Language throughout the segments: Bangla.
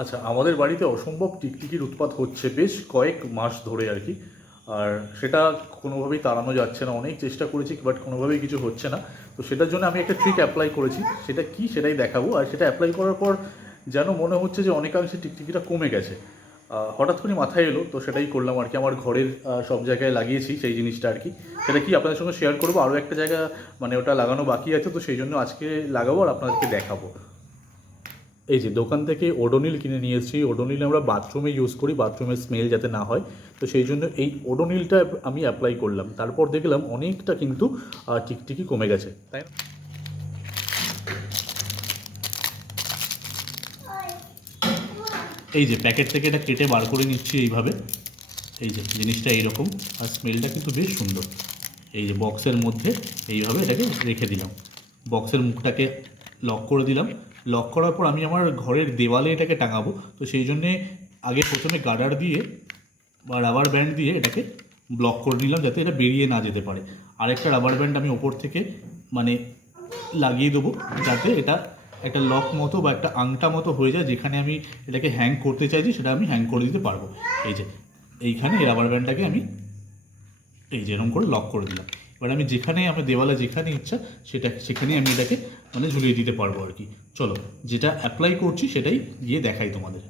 আচ্ছা, আমাদের বাড়িতে অসম্ভব টিকটিকির উৎপাত হচ্ছে বেশ কয়েক মাস ধরে আর কি। আর সেটা কোনোভাবেই তাড়ানো যাচ্ছে না, অনেক চেষ্টা করেছি বাট কোনোভাবেই কিছু হচ্ছে না। তো সেটার জন্য আমি একটা ট্রিক অ্যাপ্লাই করেছি, সেটা কি সেটাই দেখাবো। আর সেটা অ্যাপ্লাই করার পর যেন মনে হচ্ছে যে অনেকাংশে টিকটিকিটা কমে গেছে। হঠাৎ করে মাথায় এলো, তো সেটাই করলাম আর কি। আমার ঘরের সব জায়গায় লাগিয়েছি সেই জিনিসটা আর কি। সেটা কি আপনাদের সঙ্গে শেয়ার করবো, আরও একটা জায়গা মানে ওটা লাগানো বাকি আছে, তো সেই জন্য আজকে লাগাবো আর আপনাদেরকে দেখাবো। এই যে দোকান থেকে ওডোনিল কিনে নিয়ে এসেছি। ওডোনিল আমরা বাথরুমে ইউজ করি, বাথরুমের স্মেল যাতে না হয়। তো সেই জন্য এই ওডোনিলটা আমি অ্যাপ্লাই করলাম, তারপর দেখলাম অনেকটা কিন্তু টিকটিকি কমে গেছে, তাই না? এই যে প্যাকেট থেকে এটা কেটে বার করে নিচ্ছি এইভাবে। এই যে জিনিসটা এইরকম, আর স্মেলটা কিন্তু বেশ সুন্দর। এই যে বক্সের মধ্যে এইভাবে এটাকে রেখে দিলাম, বক্সের মুখটাকে লক করে দিলাম। লক করার পর আমি আমার ঘরের দেওয়ালে এটাকে টাঙাবো। তো সেই জন্যে আগে প্রথমে গার্ডার দিয়ে বা রাবার ব্যান্ড দিয়ে এটাকে ব্লক করে নিলাম যাতে এটা বেরিয়ে না যেতে পারে। আরেকটা রাবার ব্যান্ড আমি ওপর থেকে মানে লাগিয়ে দেবো, যাতে এটা একটা লক মতো বা একটা আংটা মতো হয়ে যায়, যেখানে আমি এটাকে হ্যাং করতে চাইছি সেটা আমি হ্যাং করে দিতে পারবো। এই যে এইখানে এই রাবার ব্যান্ডটাকে আমি এই যে এরকম করে লক করে দিলাম। এবার আমি যেখানে আমার দেওয়ালে যেখানে ইচ্ছা সেখানেই আমি এটাকে মানে ঝুলিয়ে দিতে পারবো আর কি। চলো, যেটা অ্যাপ্লাই করছি সেটাই গিয়ে দেখাই তোমাদের।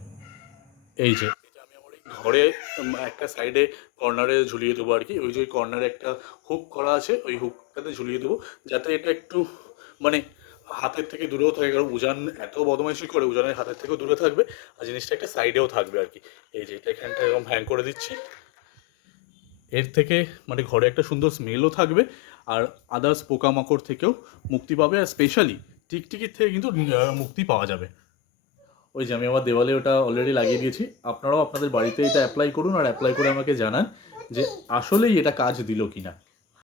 এই যে এটা আমি আমার এই ঘরে একটা সাইডে কর্নারে ঝুলিয়ে দেবো আর কি। ওই যে কর্নারে একটা হুক করা আছে, ওই হুকটাতে ঝুলিয়ে দেবো, যাতে এটা একটু মানে হাতের থেকে দূরেও থাকে, কারণ উজান এত বদমাইশি করে, উজানের হাতের থেকেও দূরে থাকবে আর জিনিসটা একটা সাইডেও থাকবে আর কি। এই যে এটা এখানটা এরকম হ্যাং করে দিচ্ছি। এর থেকে মানে ঘরে একটা সুন্দর স্মেলও থাকবে, আর আদার্স পোকামাকড় থেকেও মুক্তি পাবে, আর স্পেশালি টিকটিকির থেকে কিন্তু মুক্তি পাওয়া যাবে। ওই যে আমি আমার দেওয়ালে ওটা অলরেডি লাগিয়ে দিয়েছি। আপনারাও আপনাদের বাড়িতে এটা অ্যাপ্লাই করুন আর অ্যাপ্লাই করে আমাকে জানান যে আসলেই এটা কাজ দিল কিনা।